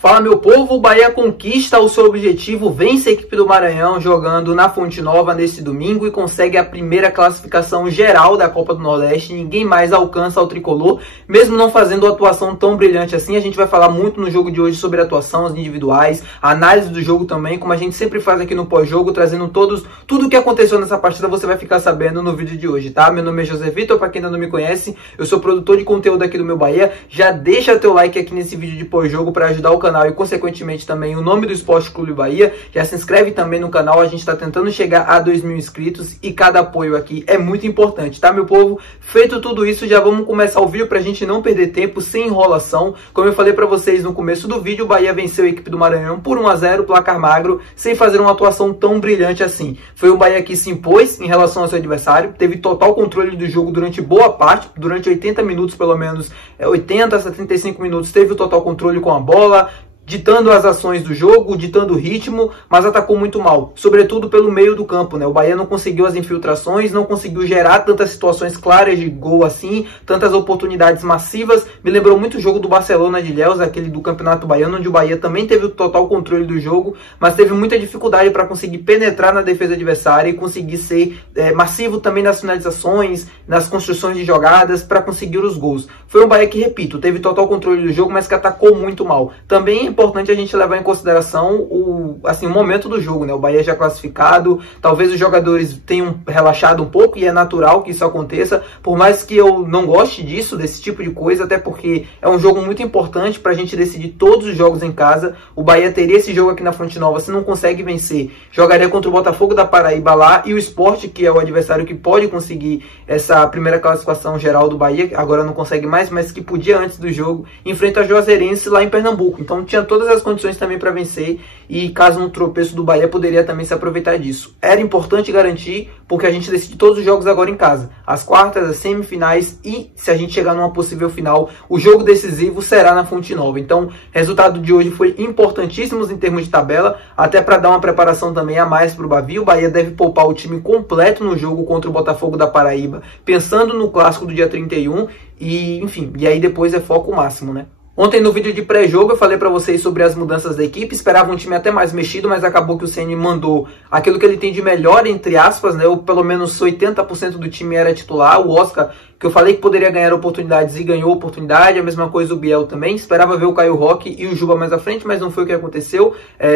Fala, meu povo, o Bahia conquista o seu objetivo, vence a equipe do Maranhão jogando na Fonte Nova nesse domingo e consegue a primeira classificação geral da Copa do Nordeste. Ninguém mais alcança o tricolor, mesmo não fazendo uma atuação tão brilhante assim. A gente vai falar muito no jogo de hoje sobre a atuação, as individuais, a análise do jogo também, como a gente sempre faz aqui no pós-jogo, trazendo tudo o que aconteceu nessa partida. Você vai ficar sabendo no vídeo de hoje, tá? Meu nome é José Vitor, para quem ainda não me conhece, eu sou produtor de conteúdo aqui do Meu Bahia. Já deixa teu like aqui nesse vídeo de pós-jogo para ajudar o canal e consequentemente também o nome do Esporte Clube Bahia. Já se inscreve também no canal, a gente está tentando chegar a 2.000 inscritos e cada apoio aqui é muito importante, tá, meu povo? Feito tudo isso, já vamos começar o vídeo pra gente não perder tempo, sem enrolação. Como eu falei pra vocês no começo do vídeo, o Bahia venceu a equipe do Maranhão por 1-0, placar magro, sem fazer uma atuação tão brilhante assim. Foi um Bahia que se impôs em relação ao seu adversário, teve total controle do jogo durante boa parte, durante 80 minutos pelo menos, 80 a 75 minutos, teve o total controle com a bola, ditando as ações do jogo, ditando o ritmo, mas atacou muito mal, sobretudo pelo meio do campo, né? O Bahia não conseguiu as infiltrações, não conseguiu gerar tantas situações claras de gol assim, tantas oportunidades massivas. Me lembrou muito o jogo do Barcelona de Ilhéus, aquele do Campeonato Baiano, onde o Bahia também teve o total controle do jogo, mas teve muita dificuldade para conseguir penetrar na defesa adversária e conseguir ser massivo também nas finalizações, nas construções de jogadas, para conseguir os gols. Foi um Bahia que, repito, teve total controle do jogo, mas que atacou muito mal. Também é importante a gente levar em consideração o momento do jogo, né? O Bahia já classificado, talvez os jogadores tenham relaxado um pouco, e é natural que isso aconteça, por mais que eu não goste disso, desse tipo de coisa, até porque é um jogo muito importante para a gente decidir todos os jogos em casa. O Bahia teria esse jogo aqui na Fonte Nova, se não consegue vencer, jogaria contra o Botafogo da Paraíba lá, e o Sport, que é o adversário que pode conseguir essa primeira classificação geral do Bahia, agora não consegue mais, mas que podia antes do jogo, enfrenta a Juazeirense lá em Pernambuco. Então tinha todas as condições também para vencer, e caso um tropeço do Bahia poderia também se aproveitar disso. Era importante garantir, porque a gente decide todos os jogos agora em casa, as quartas, as semifinais, e se a gente chegar numa possível final, o jogo decisivo será na Fonte Nova. Então, o resultado de hoje foi importantíssimo em termos de tabela, até para dar uma preparação também a mais para o Bavi. O Bahia deve poupar o time completo no jogo contra o Botafogo da Paraíba, pensando no clássico do dia 31, e enfim, e aí depois é foco máximo, né? Ontem no vídeo de pré-jogo eu falei para vocês sobre as mudanças da equipe, esperava um time até mais mexido, mas acabou que o Ceni mandou aquilo que ele tem de melhor, entre aspas, né? Ou pelo menos 80% do time era titular. O Oscar, que eu falei que poderia ganhar oportunidades e ganhou oportunidade, a mesma coisa o Biel também. Esperava ver o Caio Roque e o Juba mais à frente, mas não foi o que aconteceu.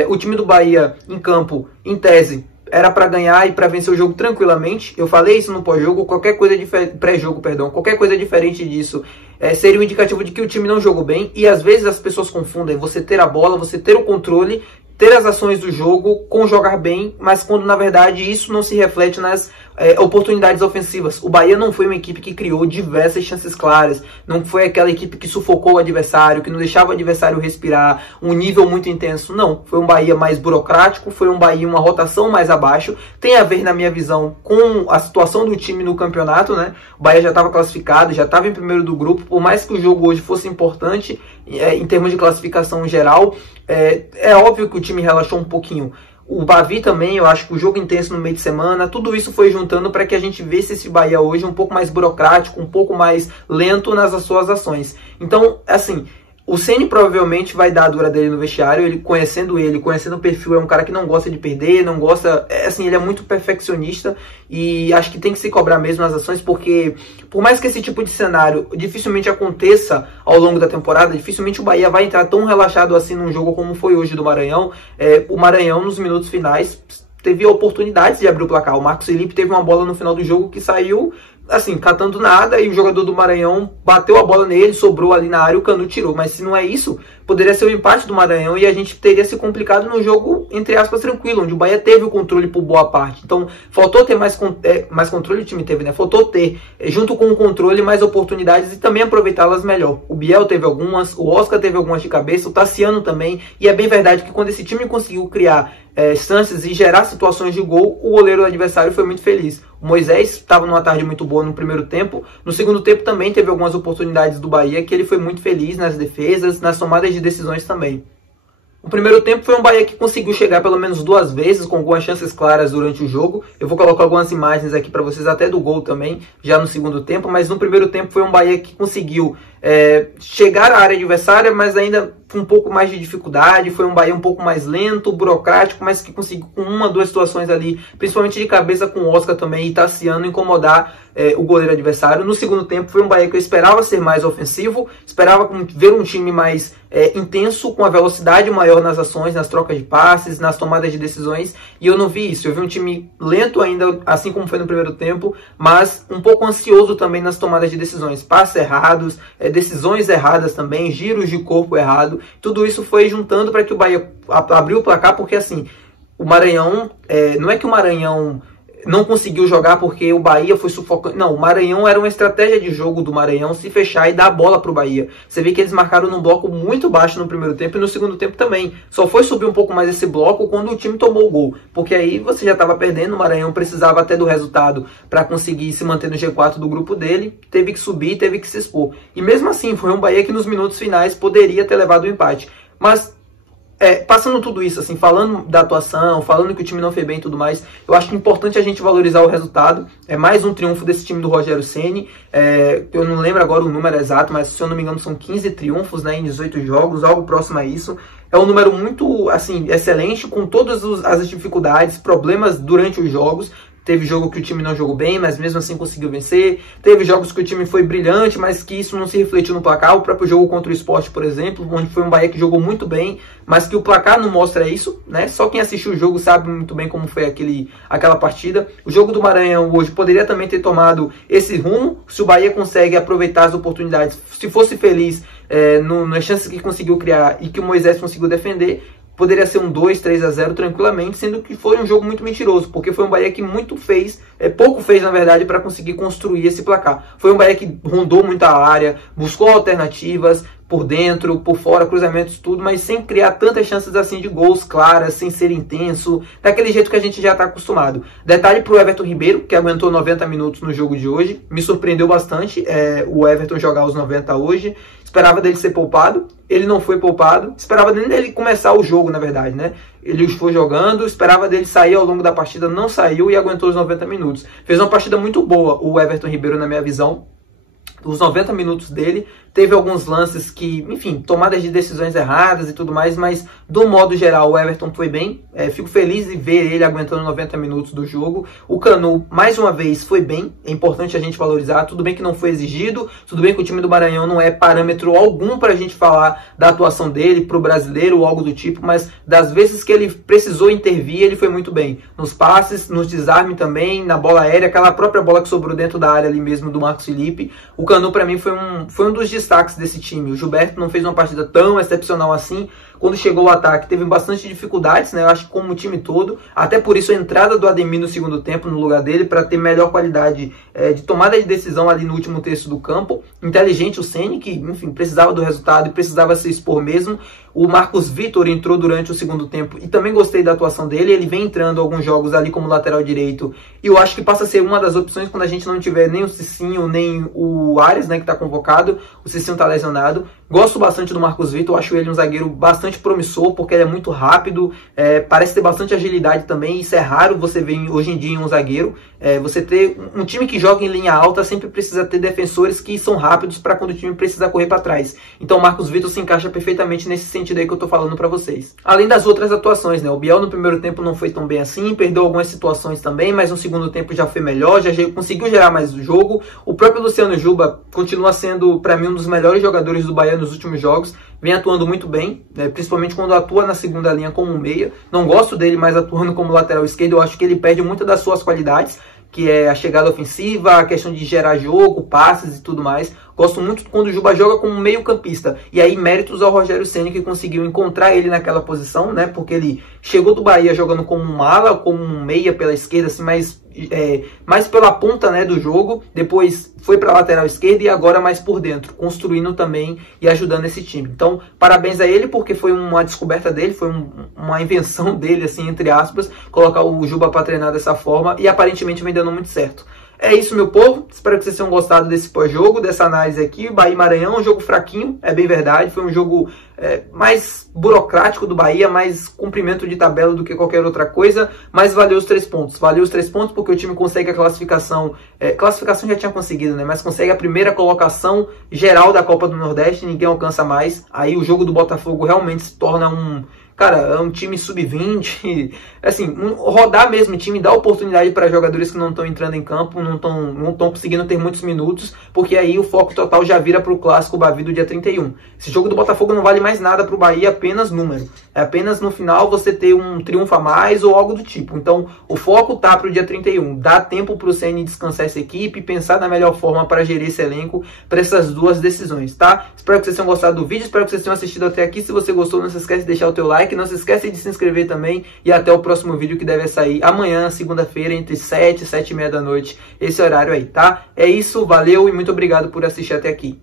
O time do Bahia em campo, em tese, era para ganhar e para vencer o jogo tranquilamente. Eu falei isso no pós-jogo, qualquer coisa pré-jogo, perdão, qualquer coisa diferente disso seria um indicativo de que o time não jogou bem. E às vezes as pessoas confundem você ter a bola, você ter o controle, ter as ações do jogo com jogar bem, mas quando na verdade isso não se reflete nas oportunidades ofensivas. O Bahia não foi uma equipe que criou diversas chances claras, não foi aquela equipe que sufocou o adversário, que não deixava o adversário respirar, um nível muito intenso. Não, foi um Bahia mais burocrático, foi um Bahia uma rotação mais abaixo. Tem a ver, na minha visão, com a situação do time no campeonato, né? O Bahia já estava classificado, já estava em primeiro do grupo, por mais que o jogo hoje fosse importante em termos de classificação geral, é óbvio que o time relaxou um pouquinho. O Bavi também, eu acho que o jogo intenso no meio de semana, tudo isso foi juntando para que a gente visse esse Bahia hoje um pouco mais burocrático, um pouco mais lento nas suas ações. Então, assim, o Ceni provavelmente vai dar a dura dele no vestiário. Ele, conhecendo o perfil, é um cara que não gosta de perder, não gosta, assim, ele é muito perfeccionista, e acho que tem que se cobrar mesmo as ações, porque por mais que esse tipo de cenário dificilmente aconteça ao longo da temporada, dificilmente o Bahia vai entrar tão relaxado assim num jogo como foi hoje do Maranhão. O Maranhão, nos minutos finais, teve oportunidades de abrir o placar. O Marcos Felipe teve uma bola no final do jogo que saiu assim, catando nada, e o jogador do Maranhão bateu a bola nele, sobrou ali na área, o Canu tirou. Mas se não é isso, poderia ser o empate do Maranhão e a gente teria se complicado no jogo, entre aspas, tranquilo, onde o Bahia teve o controle por boa parte. Então, faltou ter mais controle, o time teve, né? Faltou ter, junto com o controle, mais oportunidades e também aproveitá-las melhor. O Biel teve algumas, o Oscar teve algumas de cabeça, o Tassiano também, e é bem verdade que quando esse time conseguiu criar chances e gerar situações de gol, o goleiro do adversário foi muito feliz. O Moisés estava numa tarde muito boa no primeiro tempo. No segundo tempo também teve algumas oportunidades do Bahia que ele foi muito feliz nas defesas, nas tomadas de decisões também. O primeiro tempo foi um Bahia que conseguiu chegar pelo menos 2 vezes, com algumas chances claras durante o jogo. Eu vou colocar algumas imagens aqui para vocês, até do gol também, já no segundo tempo. Mas no primeiro tempo foi um Bahia que conseguiu chegar à área adversária, mas ainda com um pouco mais de dificuldade. Foi um Bahia um pouco mais lento, burocrático, mas que conseguiu com uma, duas situações ali, principalmente de cabeça com o Oscar também e Tassiano, incomodar o goleiro adversário. No segundo tempo foi um Bahia que eu esperava ser mais ofensivo, esperava ver um time mais intenso, com a velocidade maior nas ações, nas trocas de passes, nas tomadas de decisões, e eu não vi isso. Eu vi um time lento ainda, assim como foi no primeiro tempo, mas um pouco ansioso também nas tomadas de decisões, passes errados, decisões erradas também, giros de corpo errado. Tudo isso foi juntando para que o Bahia abriu o placar, porque assim, o Maranhão, não é que o Maranhão não conseguiu jogar porque o Bahia foi sufocando. Não, o Maranhão era uma estratégia de jogo do Maranhão se fechar e dar a bola para o Bahia. Você vê que eles marcaram num bloco muito baixo no primeiro tempo e no segundo tempo também. Só foi subir um pouco mais esse bloco quando o time tomou o gol. Porque aí você já estava perdendo, o Maranhão precisava até do resultado para conseguir se manter no G4 do grupo dele. Teve que subir, teve que se expor. E mesmo assim, foi um Bahia que nos minutos finais poderia ter levado o empate. Mas passando tudo isso, assim, falando da atuação, falando que o time não fez bem e tudo mais, eu acho que é importante a gente valorizar o resultado. É mais um triunfo desse time do Rogério Ceni. Eu não lembro agora o número exato, mas se eu não me engano são 15 triunfos, né, em 18 jogos, algo próximo a isso. É um número muito, assim, excelente, com todas as dificuldades, problemas durante os jogos. Teve jogo que o time não jogou bem, mas mesmo assim conseguiu vencer. Teve jogos que o time foi brilhante, mas que isso não se refletiu no placar. O próprio jogo contra o Sport, por exemplo, onde foi um Bahia que jogou muito bem, mas que o placar não mostra isso, né? Só quem assistiu o jogo sabe muito bem como foi aquela partida. O jogo do Maranhão hoje poderia também ter tomado esse rumo, se o Bahia consegue aproveitar as oportunidades. Se fosse feliz nas chances que conseguiu criar e que o Moisés conseguiu defender, poderia ser um 2-3-0 tranquilamente, sendo que foi um jogo muito mentiroso, porque foi um Bahia que pouco fez na verdade para conseguir construir esse placar. Foi um Bahia que rondou muito a área, buscou alternativas por dentro, por fora, cruzamentos, tudo, mas sem criar tantas chances assim de gols claras, sem ser intenso, daquele jeito que a gente já está acostumado. Detalhe para o Everton Ribeiro, que aguentou 90 minutos no jogo de hoje, me surpreendeu bastante o Everton jogar os 90 hoje. Esperava dele ser poupado, ele não foi poupado. Esperava dele começar o jogo, na verdade, né? Ele foi jogando, esperava dele sair ao longo da partida, não saiu e aguentou os 90 minutos. Fez uma partida muito boa o Everton Ribeiro, na minha visão. Os 90 minutos dele, teve alguns lances que, enfim, tomadas de decisões erradas e tudo mais, mas do modo geral o Everton foi bem. Fico feliz de ver ele aguentando 90 minutos do jogo. O Canu, mais uma vez, foi bem. É importante a gente valorizar. Tudo bem que não foi exigido, tudo bem que o time do Maranhão não é parâmetro algum para a gente falar da atuação dele para o brasileiro ou algo do tipo, mas das vezes que ele precisou intervir, ele foi muito bem. Nos passes, nos desarmes também, na bola aérea, aquela própria bola que sobrou dentro da área ali mesmo do Marcos Felipe. O Canu, para mim, foi um dos destaques desse time. O Gilberto não fez uma partida tão excepcional assim. Quando chegou o ataque, teve bastante dificuldades, né? Eu acho que como o time todo. Até por isso a entrada do Ademir no segundo tempo no lugar dele, para ter melhor qualidade de tomada de decisão ali no último terço do campo. Inteligente o Ceni, que, enfim, precisava do resultado e precisava se expor mesmo. O Marcos Vitor entrou durante o segundo tempo e também gostei da atuação dele. Ele vem entrando alguns jogos ali como lateral direito. E eu acho que passa a ser uma das opções quando a gente não tiver nem o Cicinho, nem o Ares, né, que está convocado. O Cicinho está lesionado. Gosto bastante do Marcos Vitor. Acho ele um zagueiro bastante promissor, porque ele é muito rápido. Parece ter bastante agilidade também. Isso é raro você ver hoje em dia em um zagueiro. Você ter um time que joga em linha alta sempre precisa ter defensores que são rápidos para quando o time precisar correr para trás. Então o Marcos Vitor se encaixa perfeitamente nesse sentido aí que eu tô falando para vocês. Além das outras atuações, né? O Biel no primeiro tempo não foi tão bem assim, perdeu algumas situações também, mas no segundo tempo já foi melhor, já conseguiu gerar mais o jogo. O próprio Luciano Juba continua sendo, para mim, um dos melhores jogadores do Bahia nos últimos jogos. Vem atuando muito bem, principalmente quando atua na segunda linha como meia. Não gosto dele mais atuando como lateral esquerdo, eu acho que ele perde muitas das suas qualidades, que é a chegada ofensiva, a questão de gerar jogo, passes e tudo mais. Gosto muito quando o Juba joga como meio campista. E aí méritos ao Rogério Ceni, que conseguiu encontrar ele naquela posição, né? Porque ele chegou do Bahia jogando como um ala, como um meia pela esquerda, assim, mais pela ponta, né, do jogo. Depois foi para a lateral esquerda e agora mais por dentro, construindo também e ajudando esse time. Então, parabéns a ele, porque foi uma descoberta dele, foi uma invenção dele, assim, entre aspas, colocar o Juba para treinar dessa forma, e aparentemente vem dando muito certo. É isso, meu povo. Espero que vocês tenham gostado desse pós-jogo, dessa análise aqui. Bahia e Maranhão, um jogo fraquinho, é bem verdade. Foi um jogo mais burocrático do Bahia, mais cumprimento de tabela do que qualquer outra coisa, mas valeu os 3 pontos. Valeu os 3 pontos porque o time consegue a classificação, classificação já tinha conseguido, né? Mas consegue a primeira colocação geral da Copa do Nordeste, ninguém alcança mais. Aí o jogo do Botafogo realmente se torna cara, é um time sub-20, assim, rodar mesmo o time, dá oportunidade para jogadores que não estão entrando em campo, não estão conseguindo ter muitos minutos, porque aí o foco total já vira para o clássico Bavi do dia 31. Esse jogo do Botafogo não vale mais nada para o Bahia, apenas número. É apenas no final você ter um triunfo a mais ou algo do tipo. Então, o foco tá para o dia 31. Dá tempo para o CN descansar essa equipe, pensar na melhor forma para gerir esse elenco para essas duas decisões, tá? Espero que vocês tenham gostado do vídeo, espero que vocês tenham assistido até aqui. Se você gostou, não se esquece de deixar o teu like, não se esquece de se inscrever também. E até o próximo vídeo que deve sair amanhã, segunda-feira, entre 7 e 7h30 da noite. Esse horário aí, tá? É isso, valeu e muito obrigado por assistir até aqui.